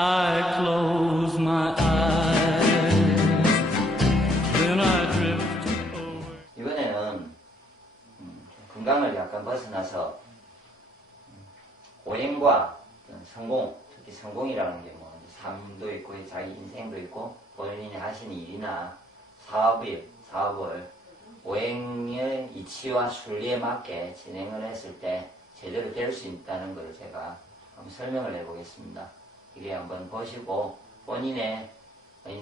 I close my eyes, then I drift over. 이번에는 건강을 약간 벗어나서 오행과 성공, 특히 성공이라는 게 뭐 삶도 있고 자기 인생도 있고 본인이 하시는 일이나 사업을 오행의 이치와 순리에 맞게 진행을 했을 때 제대로 될 수 있다는 걸 제가 한번 설명을 해보겠습니다. 이게 한번 보시고 본인의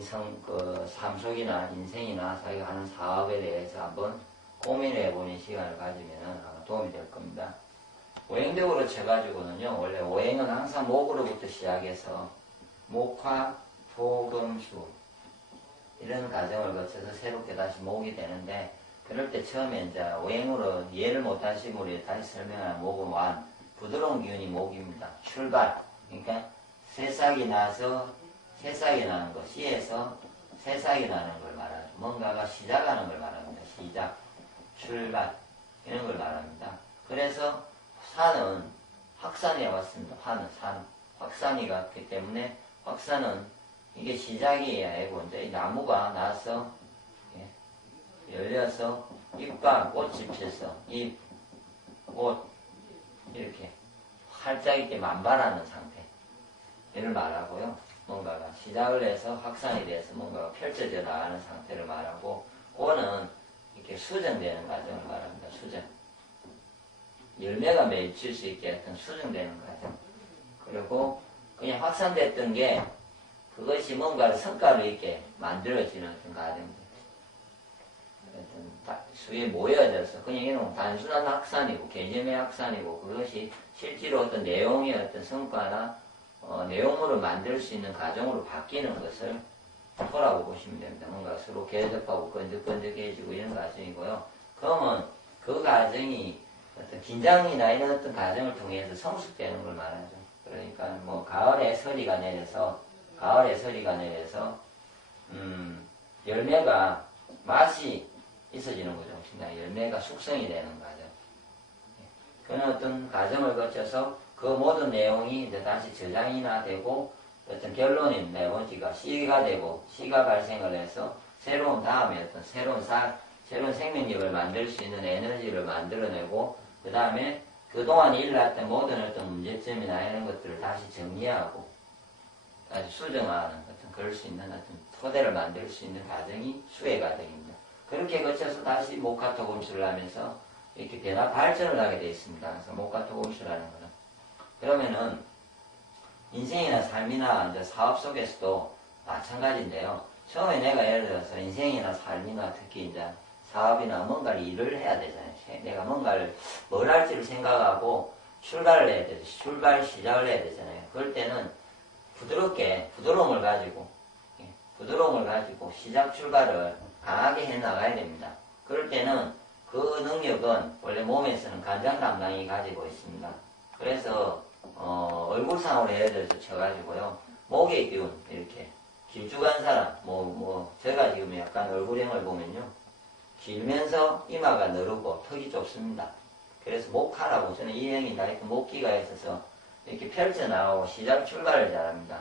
삶 속이나 인생이나 자기가 하는 사업에 대해서 한번 고민해 보는 시간을 가지면 아마 도움이 될 겁니다. 오행적으로 쳐가지고는요, 원래 오행은 항상 목으로부터 시작해서 목화, 토, 금, 수 이런 과정을 거쳐서 새롭게 다시 목이 되는데, 그럴 때 처음에 이제 오행으로 이해를 못하신 분이 다시 설명하는 목은 완, 부드러운 기운이 목입니다. 출발, 그러니까 새싹이 나서 새싹이 나는 것, 씨에서 새싹이 나는 걸 말하죠. 뭔가가 시작하는 걸 말합니다. 시작, 출발 이런 걸 말합니다. 그래서 산은 확산해 왔습니다. 산, 확산이 갔기 때문에 확산은 이게 시작이어야 하고 이제 이 나무가 나서 열려서 잎과 꽃이 펴서 잎, 꽃 이렇게 활짝 있게 만발하는 상태를 말하고요. 뭔가가 시작을 해서 확산이 돼서 뭔가가 펼쳐져 나가는 상태를 말하고, 그거는 이렇게 수정되는 과정을 말합니다. 수정. 열매가 맺힐 수 있게 어떤 수정되는 과정. 그리고 그냥 확산됐던 게 그것이 뭔가를 성과를 있게 만들어지는 어떤 과정입니다. 수에 모여져서 그냥 이런 단순한 확산이고 개념의 확산이고, 그것이 실제로 어떤 내용의 어떤 성과나 내용으로 만들 수 있는 과정으로 바뀌는 것을 토라고 보시면 됩니다. 뭔가 서로 결접하고 끈적끈적해지고 이런 과정이고요. 그러면 그 과정이 어떤 긴장이나 이런 어떤 과정을 통해서 성숙되는 걸 말하죠. 그러니까 뭐 가을에 서리가 내려서 열매가 맛이 있어지는 거죠. 열매가 숙성이 되는 과정. 그런 어떤 과정을 거쳐서 그 모든 내용이 이제 다시 저장이나 되고, 어떤 결론인 내버지가 씨가 되고, 씨가 발생을 해서 새로운 다음에 어떤 새로운 생명력을 만들 수 있는 에너지를 만들어내고, 그 다음에 그동안 일어났던 모든 어떤 문제점이나 이런 것들을 다시 정리하고, 다시 수정하는 어떤 그럴 수 있는 어떤 토대를 만들 수 있는 과정이 수의 과정입니다. 그렇게 거쳐서 다시 목화토금수를 하면서 이렇게 변화 발전을 하게 되어 있습니다. 그래서 목화토금수라는 거는. 그러면은 인생이나 삶이나 이제 사업 속에서도 마찬가지인데요. 처음에 내가 예를 들어서 인생이나 삶이나 특히 이제 사업이나 뭔가를 일을 해야 되잖아요. 내가 뭘 할지를 생각하고 출발을 해야 되죠. 시작을 해야 되잖아요. 그럴 때는 부드러움을 가지고 시작 출발을 강하게 해 나가야 됩니다. 그럴 때는 그 능력은 원래 몸에서는 간장 담당이 가지고 있습니다. 그래서 얼굴상으로 예를 들어서 쳐가지고요, 목의 기운, 이렇게 길쭉한 사람, 제가 지금 약간 얼굴형을 보면요, 길면서 이마가 너르고 턱이 좁습니다. 그래서 목하라고 저는 이 형이 하여튼 목기가 있어서 이렇게 펼쳐나오고 시작 출발을 잘합니다.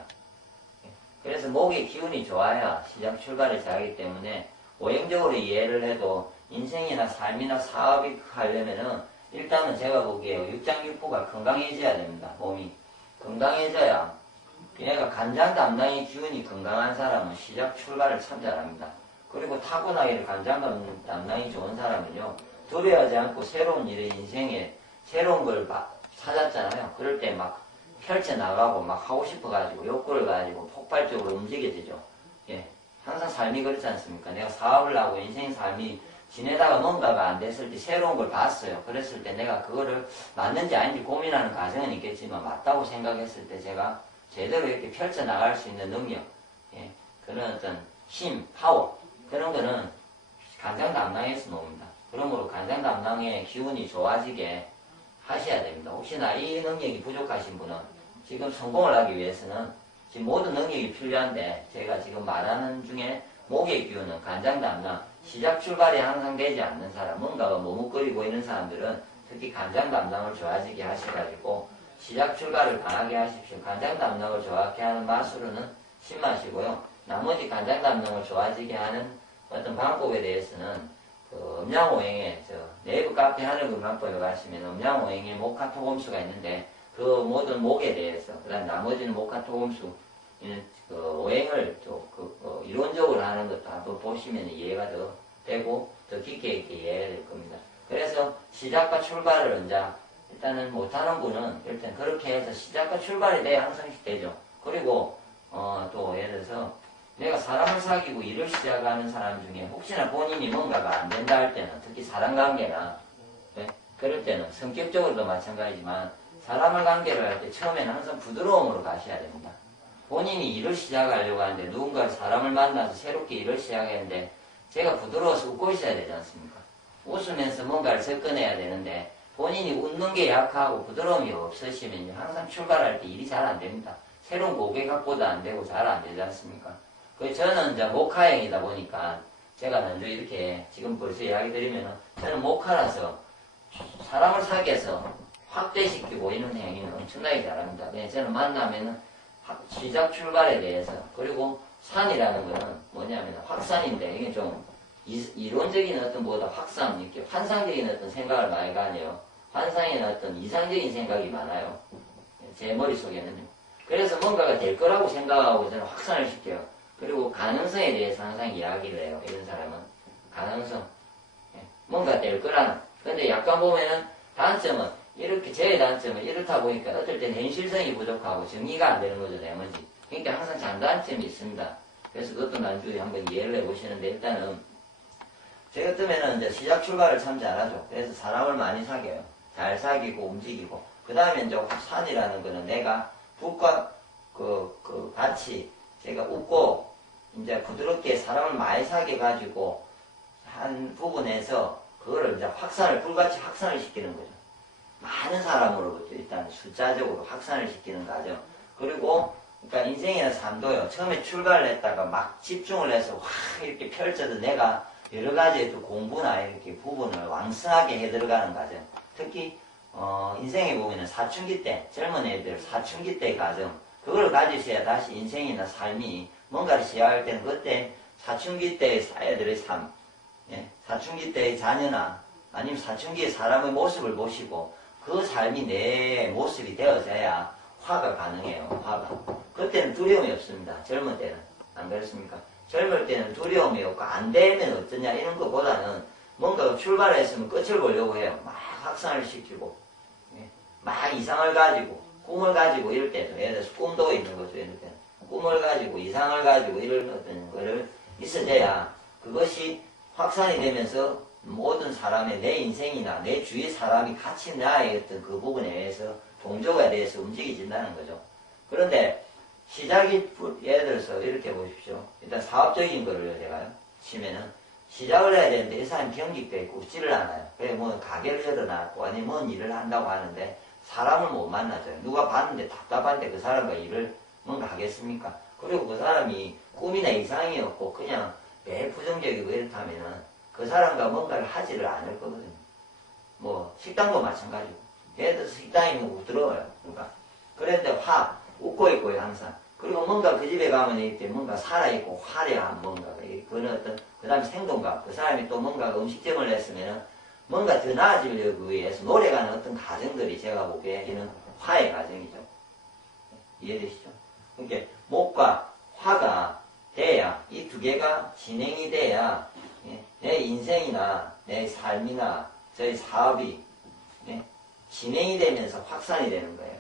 그래서 목의 기운이 좋아야 시작 출발을 잘하기 때문에 오행적으로 이해를 해도 인생이나 삶이나 사업이 하려면은 일단은 제가 보기에 육장육부가 건강해져야 됩니다. 몸이 건강해져야, 얘가 간장 담당의 기운이 건강한 사람은 시작 출발을 참 잘합니다. 그리고 타고나기를 간장 담당이 좋은 사람은요, 두려워하지 않고 새로운 일에 인생에 새로운 걸 찾았잖아요. 그럴 때 막 펼쳐나가고 막 하고 싶어가지고 욕구를 가지고 폭발적으로 움직여지죠. 예. 항상 삶이 그렇지 않습니까? 내가 사업을 하고 인생 삶이 지내다가 뭔가가 안 됐을 때 새로운 걸 봤어요. 그랬을 때 내가 그거를 맞는지 아닌지 고민하는 과정은 있겠지만 맞다고 생각했을 때 제가 제대로 이렇게 펼쳐나갈 수 있는 능력, 그런 어떤 힘, 파워, 그런 거는 간장 담당에서 나옵니다. 그러므로 간장 담당의 기운이 좋아지게 하셔야 됩니다. 혹시나 이 능력이 부족하신 분은 지금 성공을 하기 위해서는 지금 모든 능력이 필요한데, 제가 지금 말하는 중에 목의 기운은 간장 담당, 시작 출발이 항상 되지 않는 사람, 뭔가가 머뭇거리고 있는 사람들은 특히 간장 담당을 좋아지게 하셔가지고 시작 출발을 강하게 하십시오. 간장 담력을 좋게 하는 마술은 신마시고요. 나머지 간장 담력을 좋아지게 하는 어떤 방법에 대해서는 그 음양오행에 네이버 카페 하늘금 방법에 가시면 음양오행에 목화토금수가 있는데 그 모든 목에 대해서 그다음 나머지는 목화토금수 그 오행을 이론적으로 하는 것도 한번 보시면 이해가 더 되고 더 깊게 있게 이해해야 될 겁니다. 그래서 시작과 출발을 이제 일단은 못하는 분은 일단 그렇게 해서 시작과 출발에 대해 항상 되죠. 그리고 또 예를 들어서 내가 사람을 사귀고 일을 시작하는 사람 중에 혹시나 본인이 뭔가가 안 된다 할 때는 특히 사람관계나 네? 그럴 때는 성격적으로도 마찬가지지만 사람을 관계를 할 때 처음에는 항상 부드러움으로 가셔야 됩니다. 본인이 일을 시작하려고 하는데 누군가 사람을 만나서 새롭게 일을 시작했는데 제가 부드러워서 웃고 있어야 되지 않습니까? 웃으면서 뭔가를 접근해야 되는데 본인이 웃는 게 약하고 부드러움이 없으시면 항상 출발할 때 일이 잘 안 됩니다. 새로운 고객 확보도 안 되고 잘 안 되지 않습니까? 저는 이제 목화형이다 보니까 제가 먼저 이렇게 지금 벌써 이야기 드리면은 저는 목화라서 사람을 사귀어서 확대시키고 이런 행위는 엄청나게 잘합니다. 그냥 저는 만나면은 시작 출발에 대해서 그리고 산이라는 거는 뭐냐면 확산인데 이게 좀 이론적인 어떤 보다 확산 이렇게 환상적인 어떤 생각을 많이 가네요. 환상에는 어떤 이상적인 생각이 많아요. 제 머릿속에는요. 그래서 뭔가가 될 거라고 생각하고 저는 확산을 시켜요. 그리고 가능성에 대해서 항상 이야기를 해요. 이런 사람은 가능성 뭔가 될 거라는. 근데 약간 보면은 단점은 이렇게 제 단점은 이렇다 보니까 어떨 땐 현실성이 부족하고 정의가 안 되는 거죠. 나머지. 그러니까 항상 장단점이 있습니다. 그래서 그것도 나중에 한번 이해를 해보시는데 일단은 제 같으면은 이제 시작 출발을 참 잘하죠. 그래서 사람을 많이 사귀어요. 잘 사귀고 움직이고 그 다음에 이제 산이라는 거는 내가 북과 같이 제가 웃고 이제 부드럽게 사람을 많이 사귀어가지고 한 부분에서 그거를 이제 불같이 확산을 시키는 거죠. 많은 사람으로부터 일단 숫자적으로 확산을 시키는 거죠. 그리고 그러니까 인생이나 삶도요. 처음에 출발을 했다가 막 집중을 해서 확 이렇게 펼쳐도 내가 여러 가지 또 공부나 이렇게 부분을 왕성하게 해 들어가는 과정. 특히 인생에 보면은 사춘기 때 젊은 애들 사춘기 때 과정 그걸 가지셔야 다시 인생이나 삶이 뭔가를 시작할 때는 그때 사춘기 때의 애들의 삶, 예? 사춘기 때의 자녀나 아니면 사춘기의 사람의 모습을 보시고 그 삶이 내 모습이 되어져야 화가 가능해요. 화가. 그때는 두려움이 없습니다. 젊을 때는. 안 그렇습니까? 젊을 때는 두려움이 없고 안 되면 어쩌냐 이런 것보다는 뭔가 출발했으면 끝을 보려고 해요. 막 확산을 시키고 예? 막 이상을 가지고 꿈을 가지고 이럴 때도 예를 들어서 꿈도 있는 거죠. 이럴 때는 꿈을 가지고 이상을 가지고 이런 어떤 거를 있어져야 그것이 확산이 되면서 모든 사람의 내 인생이나 내 주위 사람이 같이 나의 어떤 그 부분에 의해서 동조가 돼서 움직여진다는 거죠. 그런데 시작이 예를 들어서 이렇게 보십시오. 일단 사업적인 거를 제가 치면은 시작을 해야 되는데 이 사람이 경기가 있고 웃지를 않아요. 그래 뭐 가게를 열어놨고 아니면 뭔 일을 한다고 하는데 사람을 못 만나죠. 누가 봤는데 답답한데 그 사람과 일을 뭔가 하겠습니까? 그리고 그 사람이 꿈이나 이상이 없고 그냥 매일 부정적이고 이렇다면은 그 사람과 뭔가를 하지를 않을 거거든요. 뭐 식당도 마찬가지고 예를 들어서 식당이 뭐 부드러워요. 그러니까 그런데 웃고 있고요 항상. 그리고 뭔가 그 집에 가면 이때 뭔가 살아있고 화려한 뭔가 그런 어떤 그 다음에 생동감 그 사람이 또 뭔가 음식점을 냈으면은 뭔가 더 나아지려고 위해서 노래가는 어떤 과정들이 제가 보기에 이런 화의 과정이죠. 이해되시죠? 그러니까 목과 화가 돼야 이 두 개가 진행이 돼야 내 인생이나 내 삶이나 저희 사업이 진행이 되면서 확산이 되는 거예요.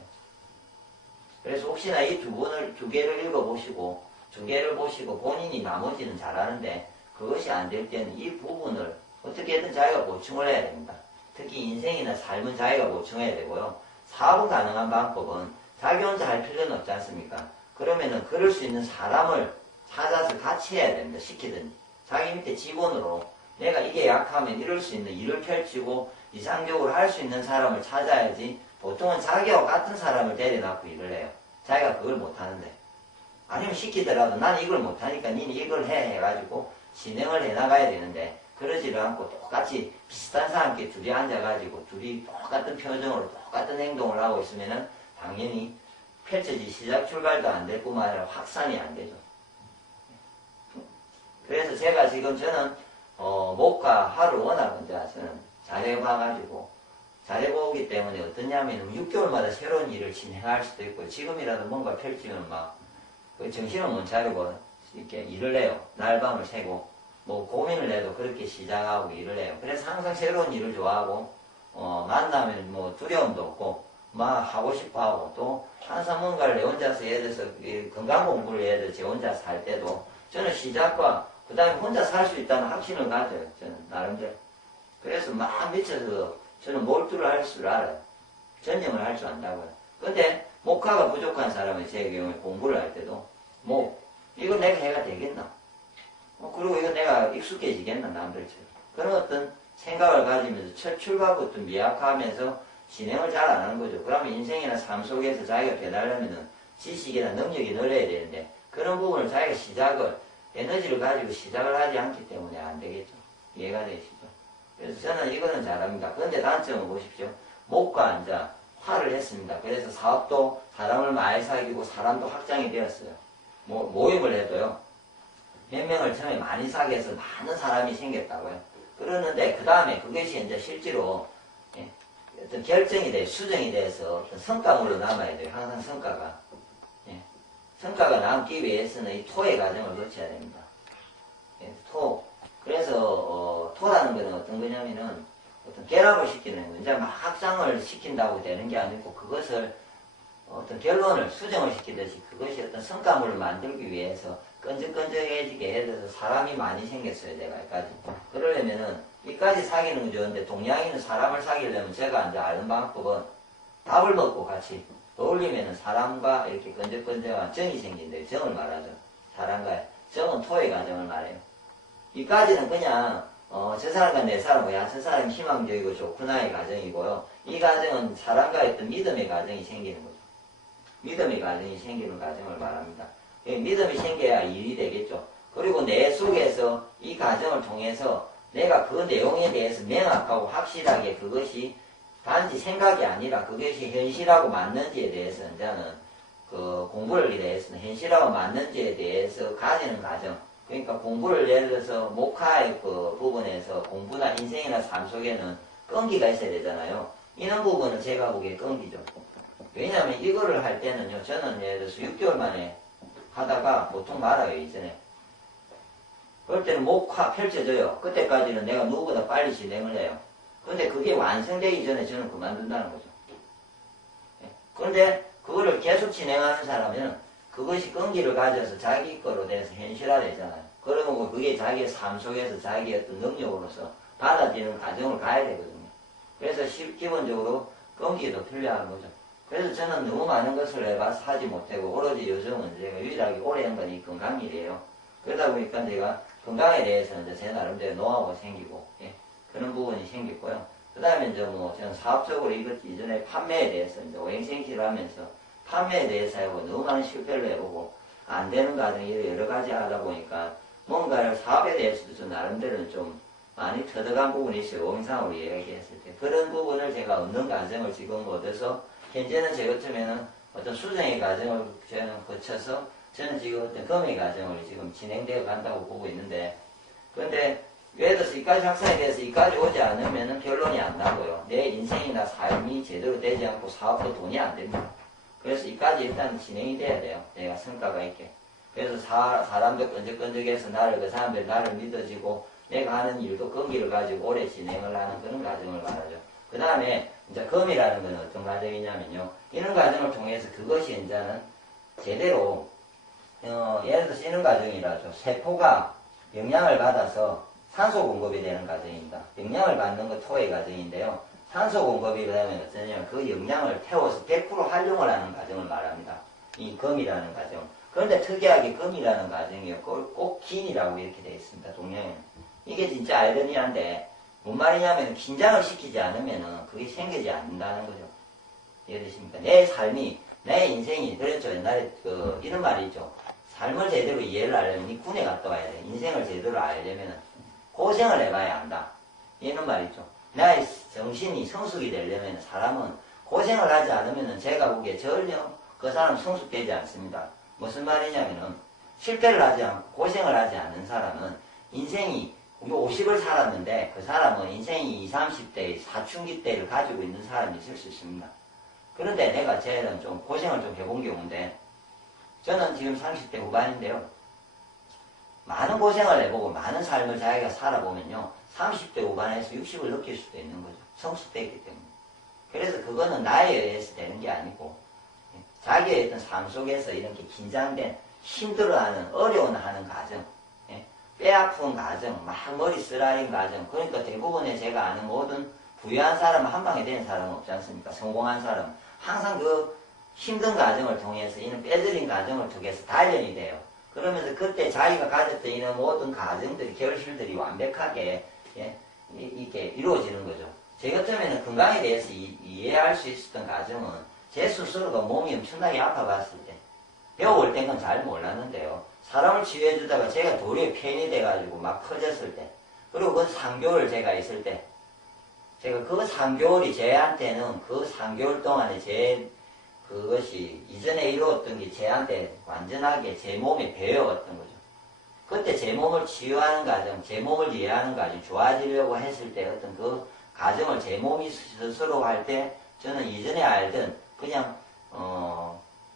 그래서 혹시나 이 두 개를 읽어보시고 두 개를 보시고 본인이 나머지는 잘하는데 그것이 안 될 때는 이 부분을 어떻게든 자기가 보충을 해야 됩니다. 특히 인생이나 삶은 자기가 보충해야 되고요. 사업은 가능한 방법은 자기 혼자 할 필요는 없지 않습니까? 그러면은 그럴 수 있는 사람을 찾아서 같이 해야 됩니다. 시키든지. 자기 밑에 직원으로 내가 이게 약하면 이럴 수 있는 일을 펼치고 이상적으로 할 수 있는 사람을 찾아야지 보통은 자기와 같은 사람을 데려놓고 일을 해요. 자기가 그걸 못하는데. 아니면 시키더라도 난 이걸 못하니까 니는 이걸 해가지고 진행을 해나가야 되는데 그러지를 않고 똑같이 비슷한 사람끼리 둘이 앉아가지고 둘이 똑같은 표정으로 똑같은 행동을 하고 있으면은 당연히 펼쳐지 시작 출발도 안 될 뿐만 아니라 확산이 안 되죠. 그래서 제가 지금 저는 목과 하루 워낙 이제 저는 잘해봐가지고 잘해보기 때문에 어떠냐면 6개월마다 새로운 일을 진행할 수도 있고 지금이라도 뭔가 펼치면 막 정신을 못 차리고 이렇게 일을 해요. 날밤을 새고 뭐 고민을 해도 그렇게 시작하고 일을 해요. 그래서 항상 새로운 일을 좋아하고 만나면 뭐 두려움도 없고 막 하고 싶어 하고 또 항상 뭔가를 내 혼자서 예를 들어서 건강 공부를 예를 들어서 제 혼자서 할 때도 저는 시작과 그 다음에 혼자 살 수 있다는 확신을 가져요. 저는 나름대로. 그래서 막 미쳐서 저는 몰두를 할 줄 알아요. 전념을 할 줄 안다고요. 근데 목화가 부족한 사람은 제 경우에 공부를 할 때도 뭐 이거 내가 해가 되겠나? 그리고 이거 내가 익숙해지겠나 남들처럼. 그런 어떤 생각을 가지면서 첫 출발부터 미약하면서 진행을 잘 안 하는 거죠. 그러면 인생이나 삶 속에서 자기가 배달하면은 지식이나 능력이 늘어야 되는데 그런 부분을 자기가 시작을 에너지를 가지고 시작을 하지 않기 때문에 안 되겠죠. 이해가 되시죠? 그래서 저는 이거는 잘합니다. 그런데 단점은 보십시오. 목과 앉아 화를 했습니다. 그래서 사업도 사람을 많이 사귀고 사람도 확장이 되었어요. 모임을 해도요. 몇 명을 처음에 많이 사귀어서 많은 사람이 생겼다고요. 그러는데 그 다음에 그것이 이제 실제로 어떤 결정이 돼, 수정이 돼서 어떤 성과물로 남아야 돼요. 항상 성과가. 성과가 남기 위해서는 이 토의 과정을 거쳐야 됩니다. 토. 그래서 토라는 것은 어떤 거냐면은 어떤 결합을 시키는 거. 이제 막 확장을 시킨다고 되는 게 아니고 그것을 어떤 결론을 수정을 시키듯이 그것이 어떤 성과물을 만들기 위해서 끈적끈적해지게 해서 사람이 많이 생겼어요. 내가 여기까지. 그러려면은 이까지 사귀는 건 좋은데 동양인은 사람을 사귀려면 제가 이제 아는 방법은 밥을 먹고 같이 어울리면은 사람과 이렇게 끈적끈적한 정이 생긴대요. 정을 말하죠. 사람과의. 정은 토의 과정을 말해요. 이까지는 그냥 저 사람과 내 사람, 저 사람이 희망적이고 좋구나의 과정이고요. 이 과정은 사람과의 어떤 믿음의 과정이 생기는 거죠. 믿음의 과정이 생기는 과정을 말합니다. 믿음이 생겨야 일이 되겠죠. 그리고 내 속에서 이 과정을 통해서 내가 그 내용에 대해서 명확하고 확실하게 그것이 단지 생각이 아니라 그것이 현실하고 맞는지에 대해서 이제는 그 공부를 대해서는 현실하고 맞는지에 대해서 가지는 과정. 그러니까 공부를 예를 들어서 목화의 그 부분에서 공부나 인생이나 삶 속에는 끈기가 있어야 되잖아요. 이런 부분은 제가 보기에 끈기죠. 왜냐하면 이거를 할 때는요, 저는 예를 들어서 6개월 만에 하다가 보통 말아요, 이전에. 그럴 때는 목화 펼쳐져요. 그때까지는 내가 누구보다 빨리 진행을 해요. 근데 그게 완성되기 전에 저는 그만둔다는 거죠. 그런데 그거를 계속 진행하는 사람은 그것이 끈기를 가져서 자기 거로 돼서 현실화되잖아요. 그러면 그게 자기의 삶 속에서 자기의 어떤 능력으로서 받아들이는 과정을 가야 되거든요. 그래서 기본적으로 끈기도 필요한 거죠. 그래서 저는 너무 많은 것을 해봐서 하지 못하고 오로지 요즘은 제가 유일하게 오래 한 건 이 건강일이에요. 그러다 보니까 제가 건강에 대해서는 이제 제 나름대로 노하우가 생기고 그런 부분이 생겼고요. 그 다음에 이제 저는 사업적으로 이것 이전에 판매에 대해서 이제 오행생기를 하면서 판매에 대해서 해보고 너무 많은 실패를 해보고 안 되는 과정이 여러 가지 하다 보니까 뭔가를 사업에 대해서도 좀 나름대로는 좀 많이 터득한 부분이 있어요. 오행상으로 이야기했을 때. 그런 부분을 제가 얻는 과정을 지금 얻어서 현재는 제 같으면은 어떤 수정의 과정을 저는 거쳐서 저는 지금 어떤 검의 과정을 지금 진행되어 간다고 보고 있는데 그런데 예를 들어서 이까지 확산이 돼서 이까지 오지 않으면은 결론이 안 나고요. 내 인생이나 삶이 제대로 되지 않고 사업도 돈이 안 됩니다. 그래서 이까지 일단 진행이 돼야 돼요. 내가 성과가 있게. 그래서 사람도 끈적끈적해서 그 사람들이 나를 믿어지고 내가 하는 일도 끈기를 가지고 오래 진행을 하는 그런 과정을 말하죠. 그 다음에 이제 검이라는 건 어떤 과정이냐면요. 이런 과정을 통해서 그것이 이제는 제대로 예를 들어서 이런 과정이라죠. 세포가 영향을 받아서 산소 공급이 되는 과정입니다. 영향을 받는 건 토의 과정인데요. 산소 공급이 되면 어쩌냐면 그 영양을 태워서 100% 활용을 하는 과정을 말합니다. 이 검이라는 과정. 그런데 특이하게 검이라는 과정이 꼭 긴이라고 이렇게 되어 있습니다. 동양에는. 이게 진짜 아이러니한데 뭔 말이냐면 긴장을 시키지 않으면 그게 생기지 않는다는 거죠. 이해되십니까? 내 삶이 내 인생이 그렇죠. 옛날에 이런 말이 있죠. 삶을 제대로 이해를 하려면 이 군에 갔다 와야 돼. 인생을 제대로 알려면 고생을 해봐야 한다. 이런 말이죠. 나의 정신이 성숙이 되려면 사람은 고생을 하지 않으면은 제가 보기에 전혀 그 사람 성숙되지 않습니다. 무슨 말이냐면은 실패를 하지 않고 고생을 하지 않는 사람은 인생이 50을 살았는데 그 사람은 인생이 20, 30대의 사춘기 때를 가지고 있는 사람이 있을 수 있습니다. 그런데 내가 쟤는 좀 고생을 좀 해본 경우인데 저는 지금 30대 후반인데요. 많은 고생을 해보고 많은 삶을 자기가 살아보면요. 30대 후반에서 60을 느낄 수도 있는 거죠. 성숙되기 때문에. 그래서 그거는 나에 의해서 되는 게 아니고 자기의 어떤 삶 속에서 이렇게 긴장된 힘들어하는 어려워하는 과정 뼈아픈 과정 막 머리 쓰라린 과정 그러니까 대부분의 제가 아는 모든 부유한 사람은 한 방에 되는 사람은 없지 않습니까? 성공한 사람은 항상 그 힘든 과정을 통해서 이런 뼈저린 과정을 통해서 단련이 돼요. 그러면서 그때 자기가 가졌던 이런 모든 과정들이 결실들이 완벽하게 이렇게 이루어지는 거죠. 제 같으면 건강에 대해서 이해할 수 있었던 과정은 제 스스로가 몸이 엄청나게 아파봤을 때 배워올 땐 건 잘 몰랐는데요. 사람을 치유해주다가 제가 도리어 폐인이 돼가지고 막 커졌을 때 그리고 그 3개월 제가 있을 때 제가 그 3개월이 제한테는 그 3개월 동안에 그것이 이전에 이루었던 게 제한테 완전하게 제 몸에 배어왔던 거죠. 그때 제 몸을 치유하는 과정, 제 몸을 이해하는 과정, 좋아지려고 했을 때 어떤 그 과정을 제 몸이 스스로 할 때 저는 이전에 알던 그냥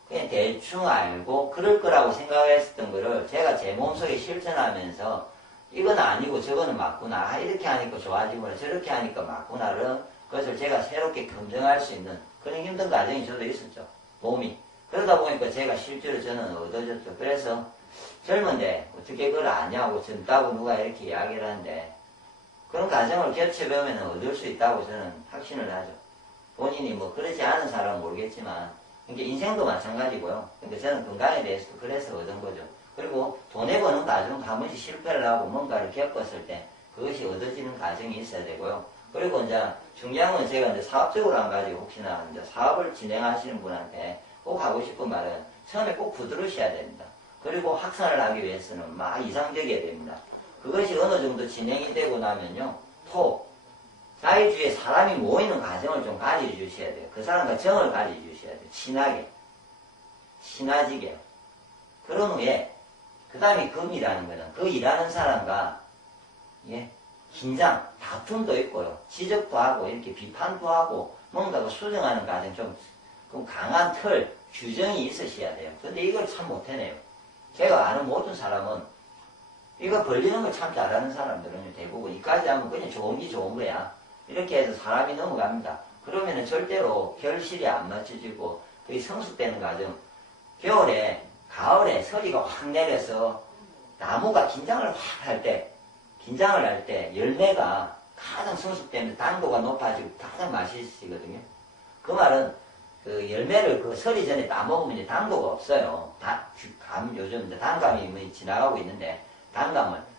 대충 알고 그럴 거라고 생각했었던 거를 제가 제 몸속에 실천하면서 이건 아니고 저거는 맞구나. 이렇게 하니까 좋아지구나. 저렇게 하니까 맞구나를 그것을 제가 새롭게 검증할 수 있는 그런 힘든 과정이 저도 있었죠. 몸이. 그러다 보니까 제가 실제로 저는 얻어졌죠. 그래서 젊은데 어떻게 그걸 아냐고 젊다고 누가 이렇게 이야기를 하는데 그런 과정을 겹쳐보면 얻을 수 있다고 저는 확신을 하죠. 본인이 뭐 그러지 않은 사람은 모르겠지만 그러니까 인생도 마찬가지고요. 그러니까 저는 건강에 대해서도 그래서 얻은 거죠. 그리고 돈에 버는 과정 한 번씩 실패를 하고 뭔가를 겪었을 때 그것이 얻어지는 과정이 있어야 되고요. 그리고 이제 중요한 건 제가 이제 사업적으로 안 가지고 혹시나 이제 사업을 진행하시는 분한테 꼭 하고 싶은 말은 처음에 꼭 부드러우셔야 됩니다. 그리고 확산을 하기 위해서는 막 이상적이어야 됩니다. 그것이 어느 정도 진행이 되고 나면요. 나의 주위에 사람이 모이는 과정을 좀 가져주셔야 돼요. 그 사람과 정을 가져주셔야 돼요. 친하지게. 그런 후에 그 다음에 금이라는 거는 그 일하는 사람과 긴장, 다툼도 있고요. 지적도 하고 이렇게 비판도 하고 뭔가가 수정하는 과정 좀 강한 틀, 규정이 있으셔야 돼요. 근데 이걸 참 못해내요. 제가 아는 모든 사람은 이거 벌리는 걸 참 잘하는 사람들은 대부분 이까지 하면 그냥 좋은 거야. 이렇게 해서 사람이 넘어갑니다. 그러면은 절대로 결실이 안 맞춰지고 그게 성숙되는 과정. 가을에 서리가 확 내려서 나무가 긴장을 할 때 열매가 가장 성숙되면 당도가 높아지고 가장 맛있거든요. 그 말은 그 열매를 그 서리 전에 따먹으면 이제 당도가 없어요. 요즘 단감이 지나가고 있는데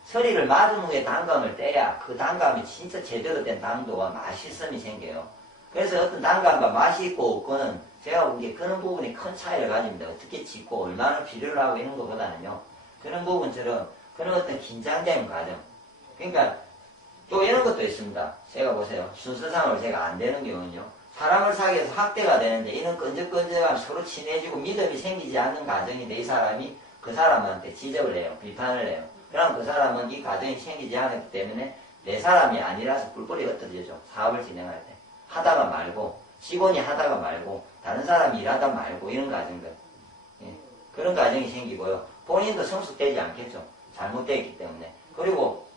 서리를 맞은 후에 단감을 떼야 그 단감이 진짜 제대로 된 당도와 맛있음이 생겨요. 그래서 어떤 단감과 맛이 있고 없고는 제가 보기에 그런 부분이 큰 차이를 가집니다. 어떻게 짓고 얼마나 비료를 하고 이런 것보다는요. 그런 부분처럼 그런 어떤 긴장된 과정. 그러니까 또 이런 것도 있습니다. 제가 보세요. 순서상으로 제가 안 되는 경우는요. 사람을 사귀어서 학대가 되는데 이런 끈적끈적한 서로 친해지고 믿음이 생기지 않는 과정인데 이 사람이 그 사람한테 지적을 해요. 비판을 해요. 그럼 그 사람은 이 과정이 생기지 않았기 때문에 내 사람이 아니라서 뿔뿔이 흩어지죠. 사업을 진행할 때. 하다가 말고, 직원이 하다가 말고, 다른 사람이 일하다 말고, 이런 과정들. 그런 과정이 생기고요. 본인도 성숙되지 않겠죠. 잘못되어 있기 때문에. 그리고,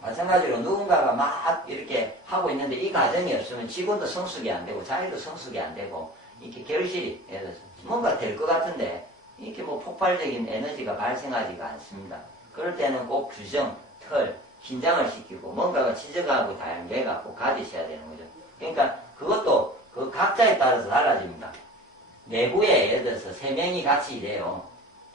마찬가지로 누군가가 막 이렇게 하고 있는데 이 과정이 없으면 직원도 성숙이 안 되고, 자기도 성숙이 안 되고, 이렇게 결실이, 예를 들어서 뭔가 될 것 같은데, 이렇게 뭐 폭발적인 에너지가 발생하지가 않습니다. 그럴 때는 꼭 규정, 긴장을 시키고 뭔가가 지적하고 다양해가 꼭 가지셔야 되는 거죠. 그러니까 그것도 그 각자에 따라서 달라집니다. 내부에 예를 들어서 3명이 같이 일해요.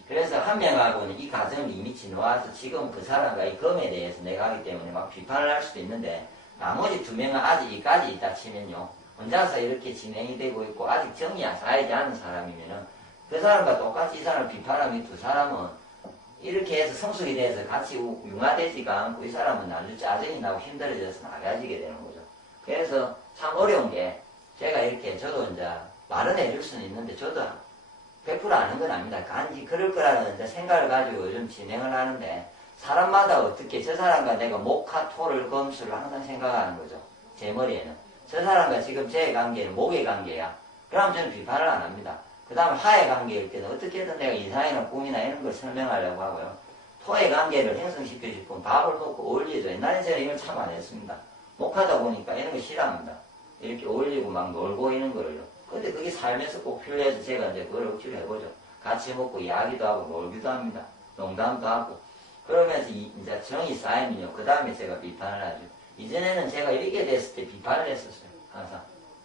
그래서 한 명하고는 이 과정을 이미 지나와서 지금 그 사람과 이 검에 대해서 내가 하기 때문에 막 비판을 할 수도 있는데 나머지 2명은 아직 이까지 있다 치면요. 혼자서 이렇게 진행이 되고 있고 아직 정이 쌓이지 않은 사람이면은 그 사람과 똑같이 이 사람을 비판하면 이 2사람은 이렇게 해서 성숙이 돼서 같이 융화되지가 않고 이 사람은 나중에 짜증이 나고 힘들어져서 나가지게 되는 거죠. 그래서 참 어려운 게 제가 이렇게 저도 이제 말은 해줄 수는 있는데 저도 100% 아는 건 아닙니다. 간지 그럴 거라는 이제 생각을 가지고 요즘 진행을 하는데 사람마다 어떻게 저 사람과 내가 목화, 토를, 금수를 항상 생각하는 거죠. 제 머리에는. 저 사람과 지금 제 관계는 목의 관계야. 그럼 저는 비판을 안 합니다. 그 다음 하의 관계일 때는 어떻게든 내가 이상이나 꿈이나 이런 걸 설명하려고 하고요. 토의 관계를 형성시켜 싶으면 밥을 먹고 어울리죠. 옛날에 제가 이걸 참 안 했습니다. 목하다 보니까 이런 거 싫어합니다. 이렇게 어울리고 막 놀고 이런 거를요. 근데 그게 삶에서 꼭 필요해서 제가 이제 그걸 억지로 해보죠. 같이 먹고 이야기도 하고 놀기도 합니다. 농담도 하고. 그러면서 이제 정이 쌓이면요. 그 다음에 제가 비판을 하죠. 이전에는 제가 이렇게 됐을 때 비판을 했었어요. 항상.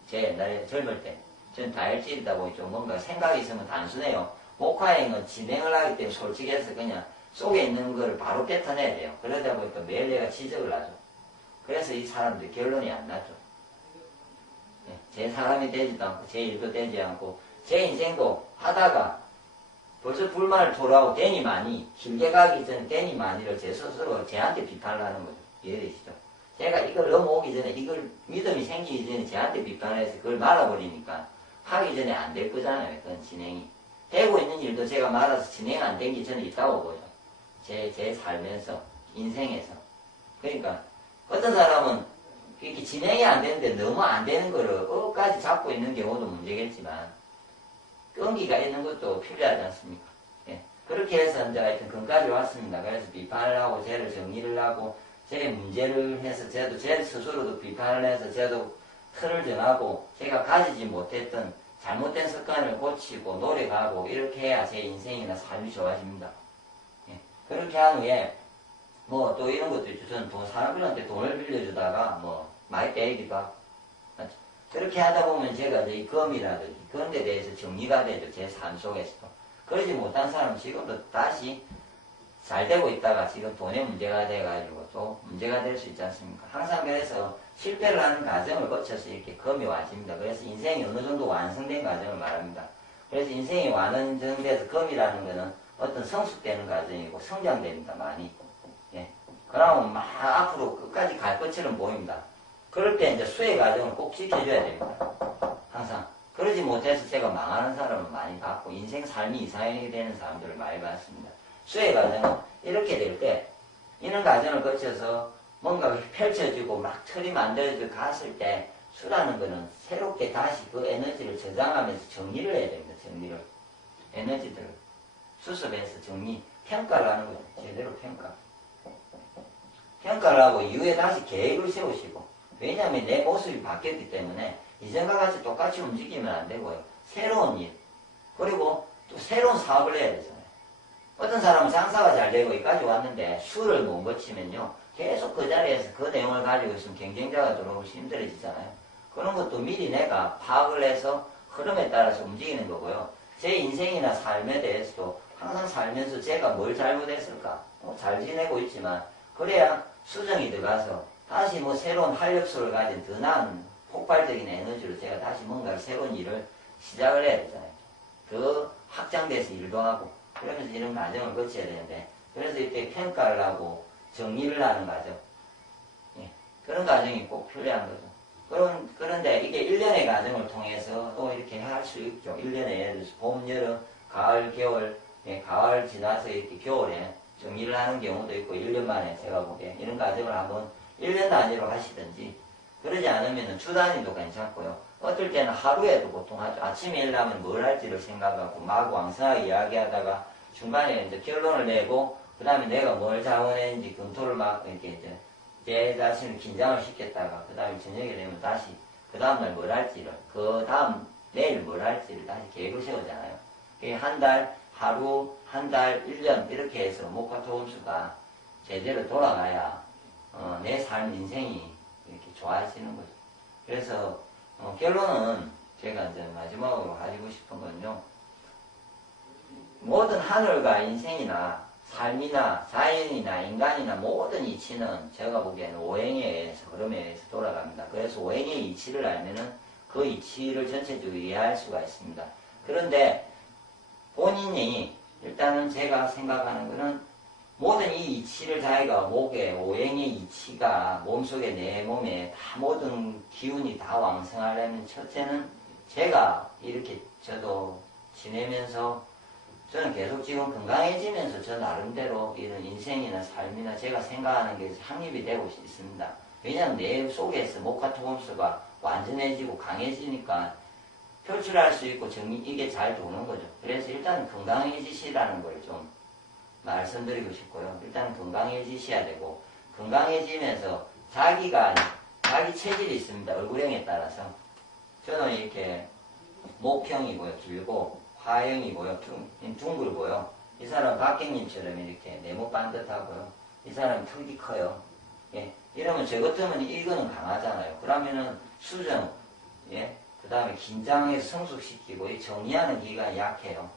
제 옛날에 젊을 때. 전 다혈질이다 보니 좀 뭔가 생각이 있으면 단순해요. 목화행은 진행을 하기 때문에 솔직해서 그냥 속에 있는 걸 바로 뱉어내야 돼요. 그러다 보니까 매일 내가 지적을 하죠. 그래서 이 사람들 결론이 안 나죠. 제 사람이 되지도 않고 제 일도 되지 않고 제 인생도 하다가 벌써 불만을 토로하고 되니 많이 길게 가기 전에 되니 많이를 제 스스로 제한테 비판을 하는 거죠. 이해되시죠? 제가 이걸 넘어오기 전에 이걸 믿음이 생기기 전에 제한테 비판을 해서 그걸 말아버리니까 하기 전에 안 될 거잖아요. 그건 진행이. 되고 있는 일도 제가 말아서 진행 안 되기 전에 있다고 보죠. 제 살면서 인생에서. 그러니까 어떤 사람은 이렇게 진행이 안 되는데 너무 안 되는 거를 끝까지 잡고 있는 경우도 문제겠지만 끈기가 있는 것도 필요하지 않습니까? 예. 그렇게 해서 이제 하여튼 금까지 왔습니다. 그래서 비판을 하고 쟤를 정리를 하고 제 문제를 해서 저도 제 스스로도 비판을 해서 저도 틀을 정하고 제가 가지지 못했던 잘못된 습관을 고치고 노력하고 이렇게 해야 제 인생이나 삶이 좋아집니다. 예. 그렇게 한 후에 뭐 또 이런 것도 있죠. 저는 사람들한테 돈을 빌려주다가 뭐 많이 빼기도 하고 그렇게 하다 보면 제가 이제 이 금이라든지 그런 데 대해서 정리가 되죠. 제 삶 속에서도. 그러지 못한 사람은 지금도 다시 잘 되고 있다가 지금 돈의 문제가 돼가지고 또 문제가 될 수 있지 않습니까? 항상 그래서 실패를 하는 과정을 거쳐서 이렇게 금이 와집니다. 그래서 인생이 어느 정도 완성된 과정을 말합니다. 그래서 인생이 완성돼서 금이라는 거는 어떤 성숙되는 과정이고 성장됩니다. 많이. 예. 그러면 막 앞으로 끝까지 갈 것처럼 보입니다. 그럴 때 이제 수의 과정을 꼭 지켜줘야 됩니다. 항상. 그러지 못해서 제가 망하는 사람을 많이 봤고 인생 삶이 이상하게 되는 사람들을 많이 봤습니다. 수의 과정은 이렇게 될 때 이런 과정을 거쳐서 뭔가 펼쳐지고 막 틀이 만들어져 갔을 때 수라는 거는 새롭게 다시 그 에너지를 저장하면서 정리를 해야 됩니다. 정리를. 에너지들을 수습해서 정리, 평가를 하는 거죠. 제대로 평가. 평가를 하고 이후에 다시 계획을 세우시고 왜냐하면 내 모습이 바뀌었기 때문에 이전과 같이 똑같이 움직이면 안 되고요. 새로운 일 그리고 또 새로운 사업을 해야 되잖아요. 어떤 사람은 장사가 잘 되고 여기까지 왔는데 수를 못 거치면요. 계속 그 자리에서 그 내용을 가지고 있으면 경쟁자가 들어오면 힘들어지잖아요. 그런 것도 미리 내가 파악을 해서 흐름에 따라서 움직이는 거고요. 제 인생이나 삶에 대해서도 항상 살면서 제가 뭘 잘못했을까? 잘 지내고 있지만 그래야 수정이 들어가서 다시 뭐 새로운 활력소를 가진 더 나은 폭발적인 에너지로 제가 다시 뭔가 새로운 일을 시작을 해야 되잖아요. 더 확장돼서 일도 하고 그러면서 이런 과정을 거쳐야 되는데 그래서 이렇게 평가를 하고 정리를 하는 과정 예, 그런 과정이 꼭 필요한 거죠. 그런데 이게 1년의 과정을 통해서 또 이렇게 할 수 있죠. 1년에 예를 들어서 봄, 여름, 가을, 겨울 예, 가을 지나서 이렇게 겨울에 정리를 하는 경우도 있고 1년 만에 제가 보기에 이런 과정을 한번 1년 단위로 하시든지 그러지 않으면 주 단위도 괜찮고요. 어떨 때는 하루에도 보통 하죠. 아침에 일어나면 뭘 할지를 생각하고 막 왕성하게 이야기하다가 중간에 이제 결론을 내고 그 다음에 내가 뭘 잘못했는지 검토를 막 이렇게 이제 제 자신을 긴장을 시켰다가 그 다음에 저녁에 되면 다시 그 다음날 뭘 할지를 그 다음 내일 뭘 할지를 다시 계획을 세우잖아요. 한 달, 하루, 한 달, 1년 이렇게 해서 목화 토금수가 제대로 돌아가야 내 삶 인생이 이렇게 좋아지는 거죠. 그래서 결론은 제가 이제 마지막으로 하고 싶은 건요. 모든 하늘과 인생이나 삶이나 자연이나 인간이나 모든 이치는 제가 보기에는 오행에 의해서 흐름에 의해서 돌아갑니다. 그래서 오행의 이치를 알면은 그 이치를 전체적으로 이해할 수가 있습니다. 그런데 본인이 일단은 제가 생각하는 거는 모든 이 이치를 자기가 목에 오행의 이치가 몸속에 내 몸에 다 모든 기운이 다 왕성하려면 첫째는 제가 이렇게 저도 지내면서 저는 계속 지금 건강해지면서 저 나름대로 이런 인생이나 삶이나 제가 생각하는 게 확립이 되고 있습니다. 왜냐하면 내 속에서 목화토금수가 완전해지고 강해지니까 표출할 수 있고 이게 잘 도는 거죠. 그래서 일단 건강해지시라는 걸 좀 말씀드리고 싶고요. 일단 건강해지셔야 되고, 건강해지면서 자기 체질이 있습니다. 얼굴형에 따라서. 저는 이렇게 목형이고요. 길고, 화형이고요. 둥글고요. 이 사람은 박경님처럼 이렇게 네모 반듯하고요. 이 사람은 턱이 커요. 예. 이러면 저 같으면 이거는 강하잖아요. 그러면은 수정, 예. 그 다음에 긴장해서 성숙시키고, 이 정리하는 기가 약해요.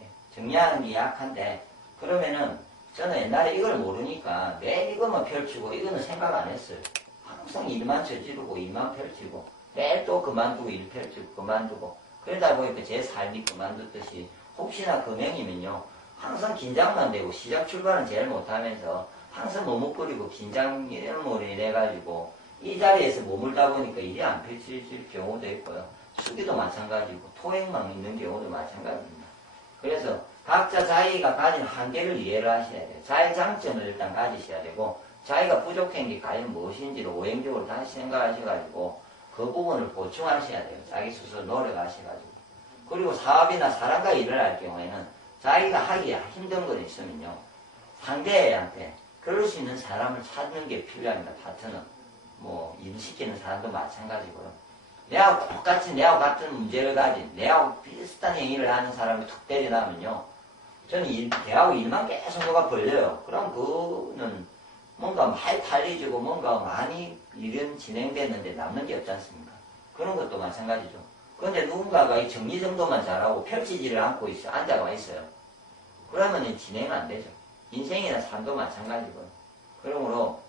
예. 정리하는 게 약한데, 그러면은 저는 옛날에 이걸 모르니까 매일 이것만 펼치고 이거는 생각 안 했어요. 항상 일만 저지르고 일만 펼치고 매일 또 그만두고 일 펼치고 그만두고 그러다 보니까 제 삶이 그만뒀듯이 혹시나 금형이면요 항상 긴장만 되고 시작 출발은 제일 못하면서 항상 머뭇거리고 긴장 이런 이래가지고 이 자리에서 머물다 보니까 일이 안 펼쳐질 경우도 있고요. 수기도 마찬가지고 토행만 있는 경우도 마찬가지입니다. 그래서 각자 자기가 가진 한계를 이해를 하셔야 돼요. 자기 장점을 일단 가지셔야 되고 자기가 부족한 게 과연 무엇인지를 오행적으로 다시 생각하셔가지고 그 부분을 보충하셔야 돼요. 자기 스스로 노력하셔가지고. 그리고 사업이나 사람과 일을 할 경우에는 자기가 하기 힘든 건 있으면요. 상대한테 그럴 수 있는 사람을 찾는 게 필요합니다. 파트너. 뭐 일 시키는 사람도 마찬가지고요. 내하고 똑같이 내하고 같은 문제를 가진 내하고 비슷한 행위를 하는 사람이 툭 때려나면요. 저는 대하고 일만 계속 뭐가 벌려요. 그럼 그거는 뭔가 많이 달리지고 뭔가 많이 일은 진행됐는데 남는 게 없지 않습니까? 그런 것도 마찬가지죠. 그런데 누군가가 이 정리정돈만 잘하고 펼치지를 않고 앉아가 있어요. 그러면 진행은 안 되죠. 인생이나 삶도 마찬가지고요. 그러므로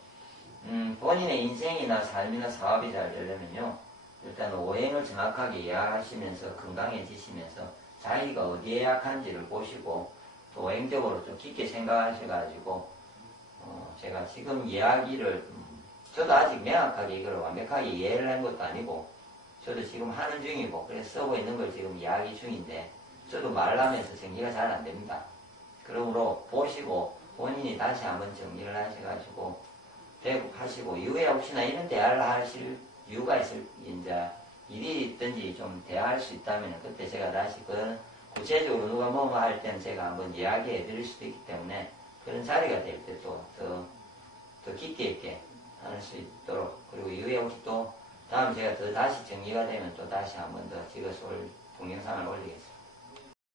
본인의 인생이나 삶이나 사업이 잘 되려면요. 일단 오행을 정확하게 이해하시면서 건강해지시면서 자기가 어디에 약한지를 보시고 또 오행적으로 좀 깊게 생각하셔가지고 제가 지금 이야기를 저도 아직 명확하게 이걸 완벽하게 이해를 한 것도 아니고 저도 지금 하는 중이고 그래서 쓰고 있는 걸 지금 이야기 중인데 저도 말하면서 정리가 잘 안 됩니다. 그러므로 보시고 본인이 다시 한번 정리를 하셔가지고 대국하시고 이후에 혹시나 이런 대화를 하실 이유가 있을 이제 일이 있든지 좀 대화할 수 있다면 그때 제가 다시 그런 구체적으로 누가 뭐뭐 할 때는 제가 한번 이야기해 드릴 수도 있기 때문에 그런 자리가 될 때 또 더 깊게 있게 할 수 있도록 그리고 이후에 혹시 또 다음 제가 더 다시 정리가 되면 또 다시 한번 더 찍어서 동영상을 올리겠습니다.